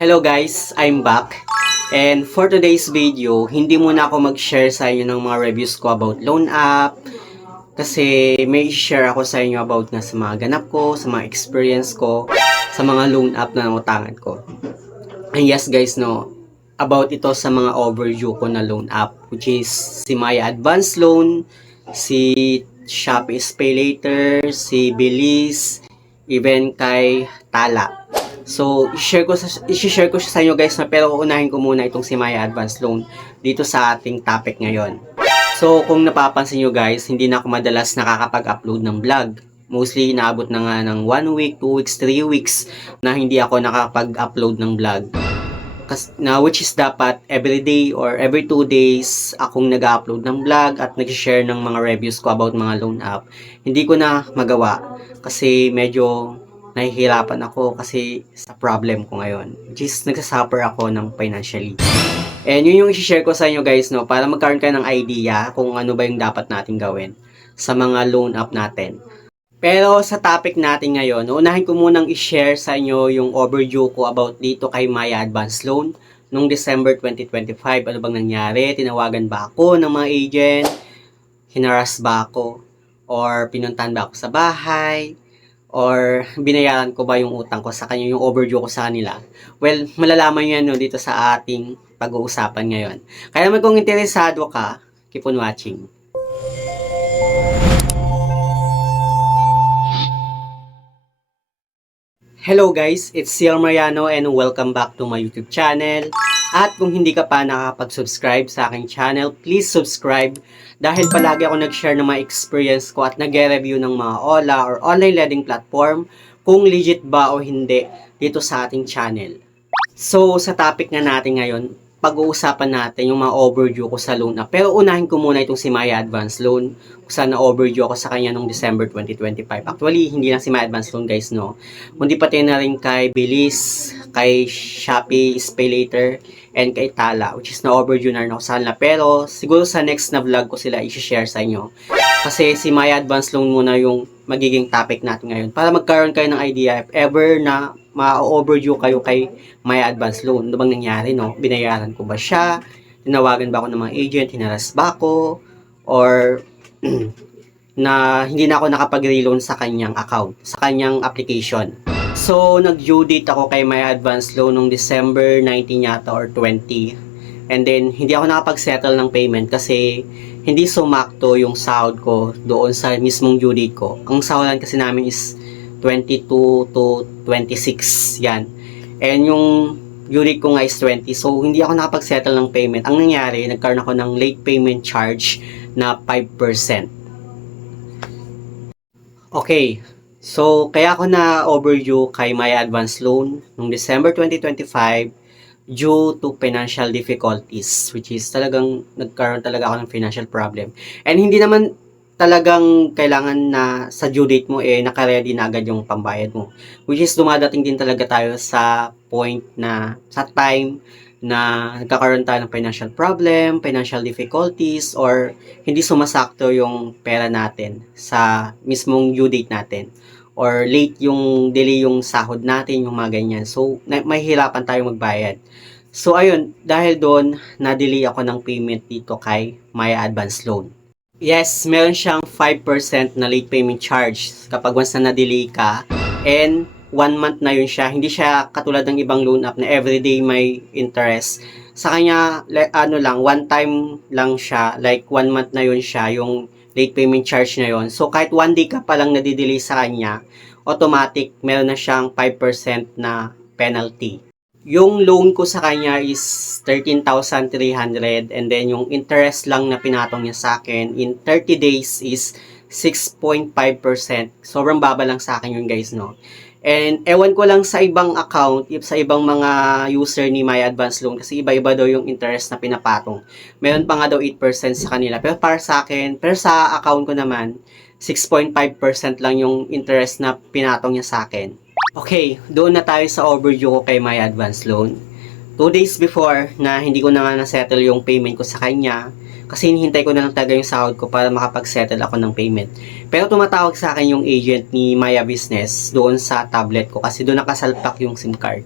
Hello guys, I'm back. And for today's video, hindi muna ako mag-share sa inyo ng mga reviews ko about loan app. Kasi may share ako sa inyo about nga sa mga ganap ko, sa mga experience ko, sa mga loan app na nautangan ko. And yes guys, no, about ito sa mga overdue ko na loan app, which is si Maya Advance Loan, si Shopee Pay Later, si Belize, even kay Tala. So, i-share ko siya sa inyo guys na, pero uunahin ko muna itong si Maya Advance Loan dito sa ating topic ngayon. So, kung napapansin nyo guys, hindi na ako madalas nakakapag-upload ng vlog. Mostly, inaabot na nga ng 1 week, 2 weeks, 3 weeks na hindi ako nakapag-upload ng vlog. Which is dapat every day or every 2 days akong nag-upload ng vlog at nag-share ng mga reviews ko about mga loan app. Hindi ko na magawa kasi medyo nahihirapan ako kasi sa problem ko ngayon, which is nagsasuffer ako ng financially. And yun yung i-share ko sa inyo guys, no, para magkaroon kayo ng idea kung ano ba yung dapat natin gawin sa mga loan app natin. Pero sa topic natin ngayon, unahin ko munang i-share sa inyo yung overdue ko about dito kay Maya Advance Loan nung December 2025. Ano bang nangyari? Tinawagan ba ako ng mga agent? Hinaras ba ako? Or pinuntahan ba ako sa bahay? Or binayaran ko ba yung utang ko sa kanya, yung overdue ko sa kanila? Well, malalaman nyo yan no, dito sa ating pag-uusapan ngayon. Kaya naman kung interesado ka, keep on watching. Hello guys, it's Ciel Mariano and welcome back to my YouTube channel. At kung hindi ka pa nakapag-subscribe sa aking channel, please subscribe dahil palagi ako nag-share ng mga experience ko at nag-review ng mga OLA or online lending platform kung legit ba o hindi dito sa ating channel. So, sa topic nga natin ngayon, pag-uusapan natin yung mga overdue ko sa loan app. Pero unahin ko muna itong si Maya Advance Loan kung saan na-overdue ako sa kanya noong December 2025. Actually, hindi lang si Maya Advance Loan guys, no. Kundi pati na rin kay Belize, kay Shopee Pay Later, and kay Tala, which is na-overdue na rin ako sa kanila. Pero siguro sa next na vlog ko sila i-share sa inyo. Kasi si Maya Advance Loan muna yung magiging topic natin ngayon para magkaroon kayo ng idea if ever na ma-overdue kayo kay Maya Advance Loan. Ano bang nangyari, no? Binayaran ko ba siya? Tinawagan ba ako ng mga agent? Hinaras ba ako? Or na hindi na ako nakapag-reloan sa kanyang account, sa kanyang application. So, nag-due date ako kay Maya Advance Loan noong December 19 yata or 20. And then, hindi ako nakapag-settle ng payment kasi hindi sumakto yung sahod ko doon sa mismong due date ko. Ang sahudan kasi namin is 22 to 26, yan. And yung due date ko nga is 20, so hindi ako nakapag-settle ng payment. Ang nangyari, nagkaroon ako ng late payment charge na 5%. Okay, so kaya ako na overdue kay Maya Advance Loan noong December 2025 due to financial difficulties, which is talagang nagkaroon talaga ako ng financial problem. And hindi naman talagang kailangan na sa due date mo naka-ready na agad yung pambayad mo. Which is dumadating din talaga tayo sa point na, sa time na nagkakaroon tayo ng financial problem, financial difficulties, or hindi sumasakto yung pera natin sa mismong due date natin. Or late yung delay yung sahod natin, yung mga ganyan. So, mahihirapan tayong magbayad. So, ayun, dahil doon, na-delay ako ng payment dito kay Maya Advance Loan. Yes, meron siyang 5% na late payment charge kapag once na na-delay ka. And 1 month na yun siya. Hindi siya katulad ng ibang loan app na everyday may interest. Sa kanya, one time lang siya. Like 1 month na yun siya, yung late payment charge na yun. So, kahit 1 day ka pa lang na-delay sa kanya, automatic, meron na siyang 5% na penalty. Yung loan ko sa kanya is 13,300 and then yung interest lang na pinatong niya sa akin in 30 days is 6.5%. Sobrang baba lang sa akin yun guys, no? And ewan ko lang sa ibang account, sa ibang mga user ni Maya Advance Loan kasi iba-iba daw yung interest na pinapatong. Meron pa nga daw 8% sa kanila. Pero para sa akin, pero sa account ko naman, 6.5% lang yung interest na pinatong niya sa akin. Okay, doon na tayo sa overdue ko kay Maya Advance Loan. 2 days before na hindi ko na nga na-settle yung payment ko sa kanya kasi hinihintay ko na lang talaga yung sahod ko para makapag-settle ako ng payment. Pero tumatawag sa akin yung agent ni Maya Business doon sa tablet ko kasi doon nakasalpak yung SIM card.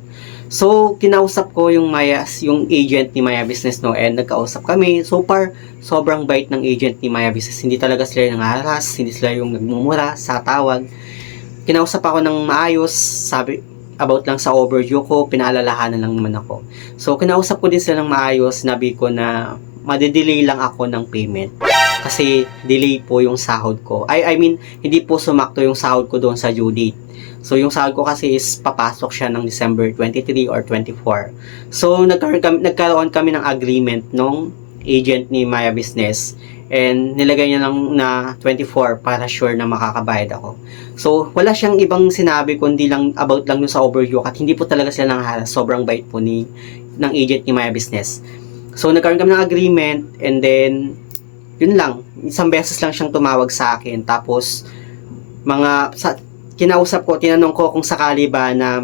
So, kinausap ko yung yung agent ni Maya Business, no, and nagkausap kami. So far, sobrang bait ng agent ni Maya Business. Hindi talaga sila yung nangaharas, hindi sila yung nagmumura sa tawag. Kinausap ako ng maayos, sabi, about lang sa overdue ko, pinaalalahanan lang naman ako. So, kinausap ko din sila ng maayos, sinabi ko na madedelay lang ako ng payment. Kasi delay po yung sahod ko. I mean, hindi po sumakto yung sahod ko doon sa due date. So, yung sahod ko kasi is papasok siya ng December 23 or 24. So, nagkaroon kami ng agreement nung agent ni Maya Business. And nilagay niya lang na 24 para sure na makakabayad ako. So, wala siyang ibang sinabi kundi lang about lang sa overdue at hindi po talaga sila nanghaharas. Sobrang bait po ng agent ni Maya Business. So, nagkaroon kami ng agreement and then, yun lang. Isang beses lang siyang tumawag sa akin. Tapos, kinausap ko, tinanong ko kung sakali ba na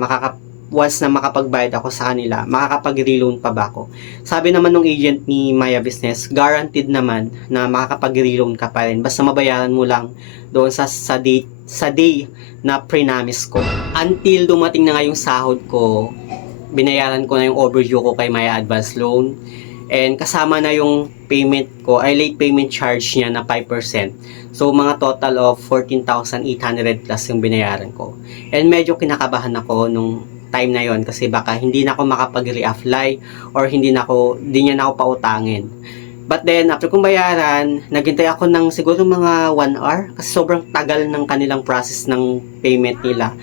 once na makapagbayad ako sa kanila, makakapag-reloan pa ba ako? Sabi naman ng agent ni Maya Business, guaranteed naman na makakapag-reloan ka pa rin. Basta mabayaran mo lang doon sa day na pre-namis ko. Until dumating na nga yung sahod ko, binayaran ko na yung overdue ko kay Maya Advance Loan. And kasama na yung payment ko, ay late payment charge niya na 5%. So, mga total of 14,800 plus yung binayaran ko. And medyo kinakabahan ako nung time na yon kasi baka hindi na ako makapag-reapply or hindi niya na ako pautangin. But then, after kong bayaran, naghintay ako ng siguro mga 1 hour kasi sobrang tagal ng kanilang process ng payment nila.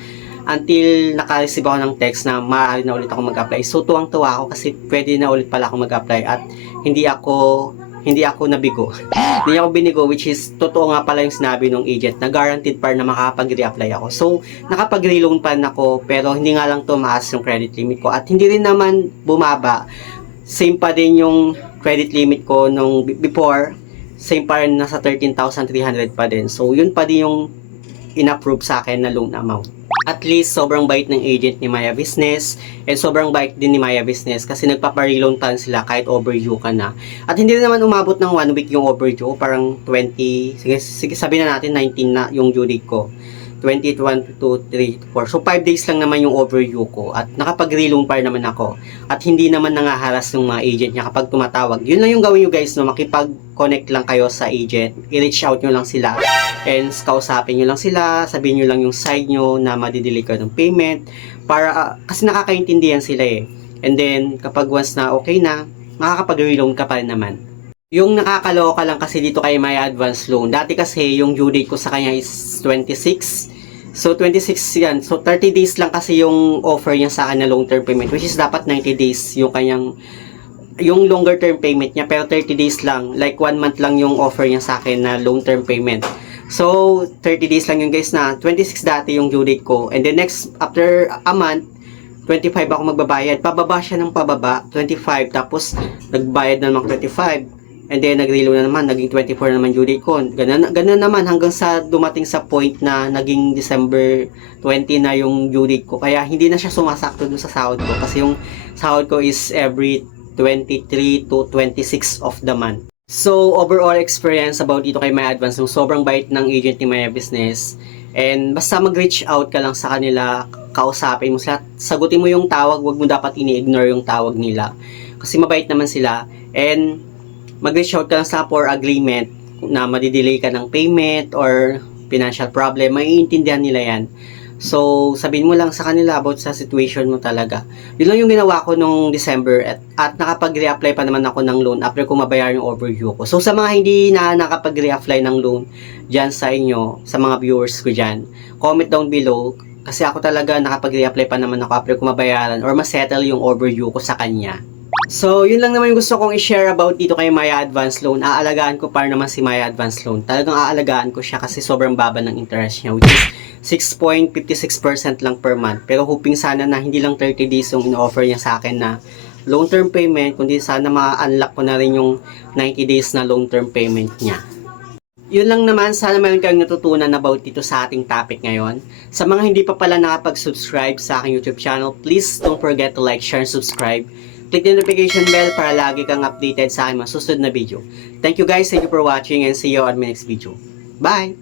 Until naka-receive ako ng text na maaari na ulit ako mag-apply. So, tuwang-tuwa ako kasi pwede na ulit pala ako mag-apply at hindi ako nabigo. Hindi ako binigo, which is totoo nga pala yung sinabi ng agent na guaranteed pa na makakapag-reapply ako. So, nakapag-reloan pa ako pero hindi nga lang tumaas yung credit limit ko at hindi rin naman bumaba. Same pa din yung credit limit ko nung before. Same pa rin, nasa 13,300 pa din. So, yun pa din yung in-approve sa akin na loan amount. At least, sobrang bait ng agent ni Maya Business and sobrang bait din ni Maya Business kasi nagpapareloan pa sila kahit overdue ka na. At hindi rin naman umabot ng 1 week yung overdue, parang 20, sige sabihin na natin 19 na yung due date ko. 20, 1, 2, 3, 4. So, 5 days lang naman yung overdue ko at nakapag-reloan pa naman ako. At hindi naman nangaharas yung mga agent niya kapag tumatawag. Yun lang yung gawin nyo guys, no? Makipag-connect lang kayo sa agent. I-reach out nyo lang sila. And kausapin nyo lang sila. Sabihin nyo lang yung side nyo na madidelay ka ng payment. Kasi nakakaintindihan sila eh. And then, kapag once na okay na, makakapag-reloan ka pa rin naman. Yung nakakaloka lang kasi dito kay Maya Advance Loan. Dati kasi yung due date ko sa kanya is 26. So 26 yan. So 30 days lang kasi yung offer niya sa akin na long term payment, which is dapat 90 days yung longer term payment niya, pero 30 days lang. Like 1 month lang yung offer niya sa akin na long term payment. So 30 days lang yung guys na 26 dati yung due date ko. And then next after a month 25 ako magbabayad. Pababa siya ng pababa, 25, tapos nagbayad na ng 25. And then, nag-reload na naman, naging 24 naman due date ko. Ganun naman hanggang sa dumating sa point na naging December 20 na yung due date ko. Kaya hindi na siya sumasakto dun sa sahod ko. Kasi yung sahod ko is every 23 to 26 of the month. So, overall experience about dito kay Maya Advance, yung sobrang bait ng agent ni Maya Business. And basta mag-reach out ka lang sa kanila, kausapin mo sila, sagutin mo yung tawag, wag mo dapat ini-ignore yung tawag nila. Kasi mabait naman sila. And mag-reach out ka lang sa for agreement na madidelay ka ng payment or financial problem, maiintindihan nila yan. So, sabihin mo lang sa kanila about sa situation mo talaga. Yun lang yung ginawa ko nung December at nakapag-reapply pa naman ako ng loan after ko mabayaran yung overdue ko. So, sa mga hindi na nakapag-reapply ng loan dyan sa inyo, sa mga viewers ko dyan, comment down below kasi ako talaga nakapag-reapply pa naman ako after ko mabayaran or masettle yung overdue ko sa kanya. So, yun lang naman yung gusto kong i-share about dito kay Maya Advance Loan. Aalagaan ko para naman si Maya Advance Loan. Talagang aalagaan ko siya kasi sobrang baba ng interest niya, which is 6.56% lang per month. Pero hoping sana na hindi lang 30 days yung in-offer niya sa akin na long-term payment, kundi sana ma-unlock ko na rin yung 90 days na long-term payment niya. Yun lang naman, sana meron kayong natutunan about dito sa ating topic ngayon. Sa mga hindi pa pala nakapag-subscribe sa aking YouTube channel, please don't forget to like, share, and subscribe. Click the notification bell para lagi kang updated sa aking mga susunod na video. Thank you guys, thank you for watching, and see you on my next video. Bye!